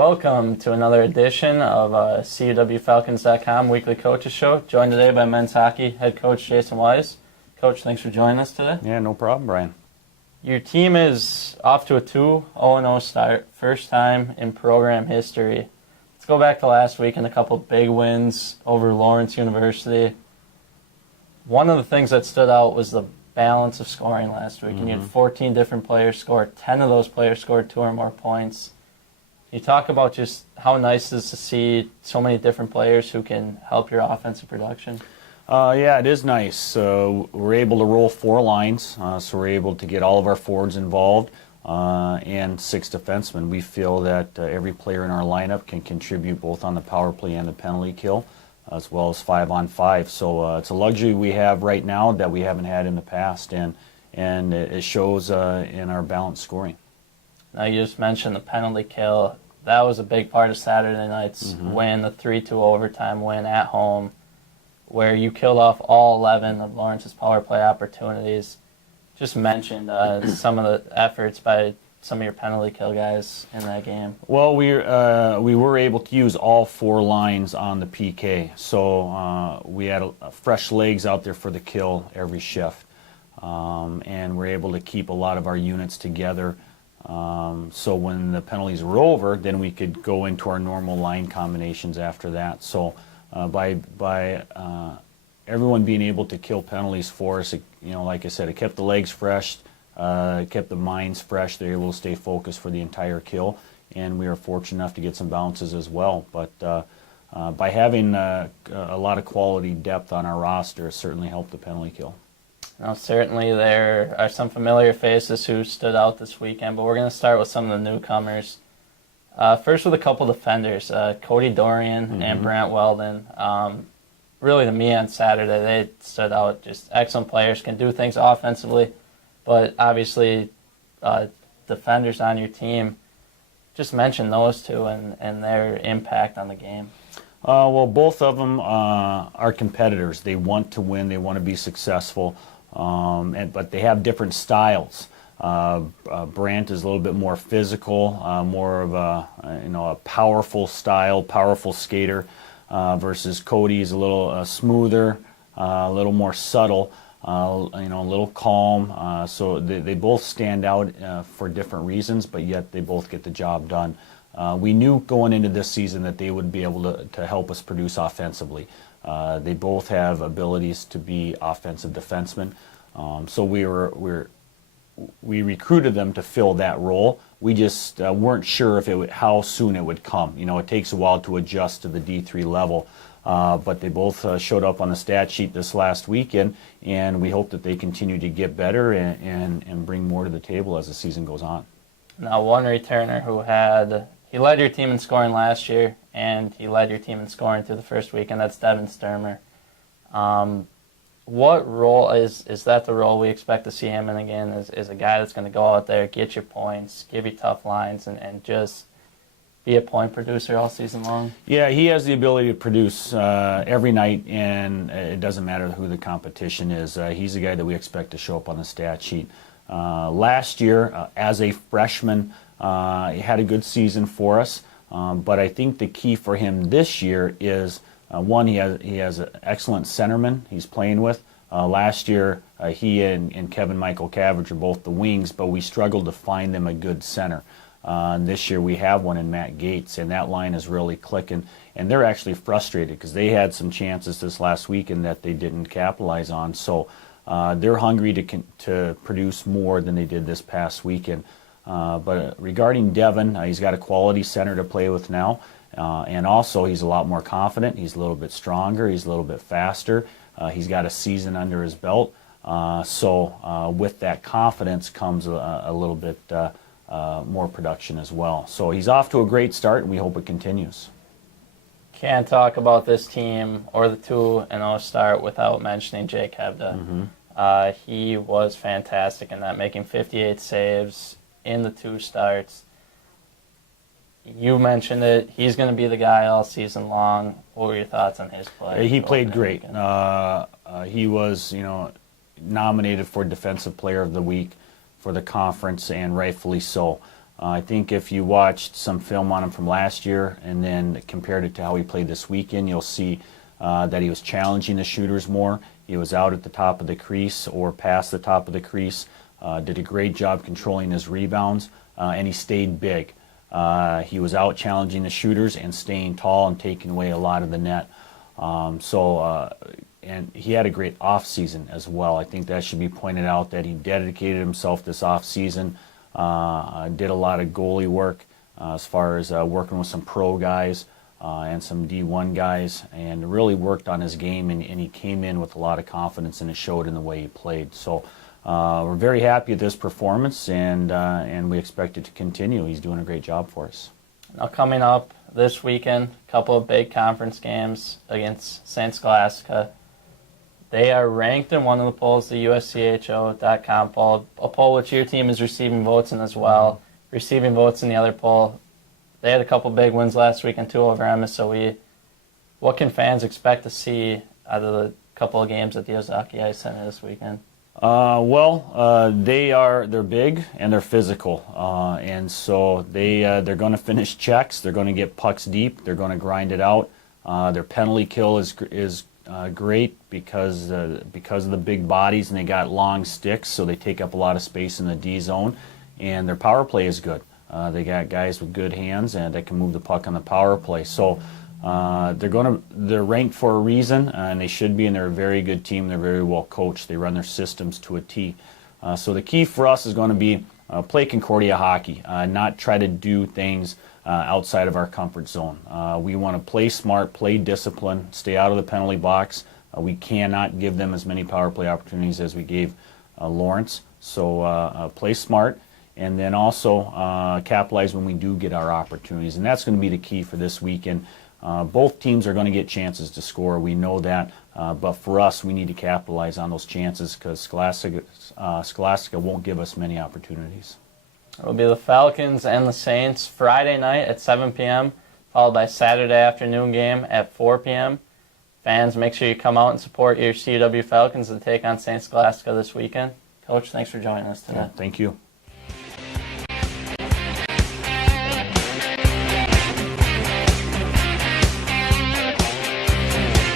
Welcome to another edition of CUWFalcons.com Weekly Coaches Show. Joined today by men's hockey head coach Jasen Wise. Coach, thanks for joining us today. Yeah, no problem, Brian. Your team is off to a 2-0 start, first time in program history. Let's go back to last week and a couple of big wins over Lawrence University. One of the things that stood out was the balance of scoring last week. And you had 14 different players score. 10 of those players scored 2 or more points. You talk about just how nice it is to see so many different players who can help your offensive production. Yeah, it is nice. We're able to roll 4 lines, so we're able to get all of our forwards involved and 6 defensemen. We feel that every player in our lineup can contribute both on the power play and the penalty kill, as well as 5-on-5. So it's a luxury we have right now that we haven't had in the past, and it shows in our balanced scoring. Now, you just mentioned the penalty kill. That was a big part of Saturday night's win, the 3-2 overtime win at home, where you killed off all 11 of Lawrence's power play opportunities. Just mentioned some of the efforts by some of your penalty kill guys in that game. Well, we were able to use all 4 lines on the PK, so we had fresh legs out there for the kill every shift, and we're able to keep a lot of our units together. So when the penalties were over, then we could go into our normal line combinations after that. So by everyone being able to kill penalties for us, like I said, it kept the legs fresh, kept the minds fresh. They were able to stay focused for the entire kill, and we were fortunate enough to get some bounces as well. But by having a lot of quality depth on our roster, it certainly helped the penalty kill. Now, certainly there are some familiar faces who stood out this weekend, but we're going to start with some of the newcomers. First with a couple defenders, Cody Dorian and Brant Weldon. Really, to me on Saturday, they stood out. Just excellent players, can do things offensively, but obviously defenders on your team. Just mention those two and their impact on the game. Well, both of them are competitors. They want to win. They want to be successful. But they have different styles. Brant is a little bit more physical, more of a powerful style, powerful skater, versus Cody is a little smoother, a little more subtle, a little calm. So they both stand out for different reasons, but yet they both get the job done. We knew going into this season that they would be able to help us produce offensively. They both have abilities to be offensive defensemen, so we recruited them to fill that role. We just weren't sure how soon it would come. It takes a while to adjust to the D3 level, but they both showed up on the stat sheet this last weekend, and we hope that they continue to get better and bring more to the table as the season goes on. Now, one returner who he led your team in scoring last year, and he led your team in scoring through the first week, and that's Devon Toews. What role is that the role we expect to see him in again? Is a guy that's going to go out there, get you points, give you tough lines, and just be a point producer all season long? Yeah, he has the ability to produce every night, and it doesn't matter who the competition is. He's a guy that we expect to show up on the stat sheet. Last year, as a freshman, he had a good season for us. But I think the key for him this year is, one, he has an excellent centerman he's playing with. Last year, he and Kevin Michael Cabbage are both the wings, but we struggled to find them a good center. This year we have one in Matt Gates, and that line is really clicking. And they're actually frustrated because they had some chances this last weekend that they didn't capitalize on. So they're hungry to produce more than they did this past weekend. But regarding Devon, he's got a quality center to play with now, and also he's a lot more confident. He's a little bit stronger. He's a little bit faster. He's got a season under his belt. So with that confidence comes a little bit more production as well. So he's off to a great start, and we hope it continues. Can't talk about this team or the 2-0 start without mentioning Jake Hebda. He was fantastic in that, making 58 saves in the 2 starts. You mentioned it. He's going to be the guy all season long. What were your thoughts on his play? He played great. He was, nominated for Defensive Player of the Week for the conference, and rightfully so. I think if you watched some film on him from last year and then compared it to how he played this weekend, you'll see that he was challenging the shooters more. He was out at the top of the crease or past the top of the crease. Did a great job controlling his rebounds, and he stayed big. He was out challenging the shooters and staying tall and taking away a lot of the net. And he had a great off season as well. I think that should be pointed out that he dedicated himself this off season, did a lot of goalie work as far as working with some pro guys and some D1 guys, and really worked on his game, and he came in with a lot of confidence, and it showed in the way he played. So we're very happy with this performance, and we expect it to continue. He's doing a great job for us. Now coming up this weekend, a couple of big conference games against St. Scholastica. They are ranked in one of the polls, the USCHO.com poll, a poll which your team is receiving votes in as well, receiving votes in the other poll. They had a couple big wins last week and 2 over MSOE. What can fans expect to see out of the couple of games at the Ozaki Ice Center this weekend? They're big and they're physical, and so they're going to finish checks. They're going to get pucks deep. They're going to grind it out. Their penalty kill is great because of the big bodies, and they got long sticks, so they take up a lot of space in the D zone. And their power play is good. They got guys with good hands and that can move the puck on the power play. So they're ranked for a reason, and they should be. And they're a very good team. They're very well coached. They run their systems to a T. So the key for us is going to be play Concordia hockey, not try to do things outside of our comfort zone. We want to play smart, play discipline, stay out of the penalty box. We cannot give them as many power play opportunities as we gave Lawrence. So play smart, and then also capitalize when we do get our opportunities. And that's going to be the key for this weekend. Both teams are going to get chances to score. We know that. But for us, we need to capitalize on those chances because Scholastica won't give us many opportunities. It'll be the Falcons and the Saints Friday night at 7 p.m., followed by Saturday afternoon game at 4 p.m. Fans, make sure you come out and support your CUW Falcons to take on St. Scholastica this weekend. Coach, thanks for joining us today. Yeah, thank you.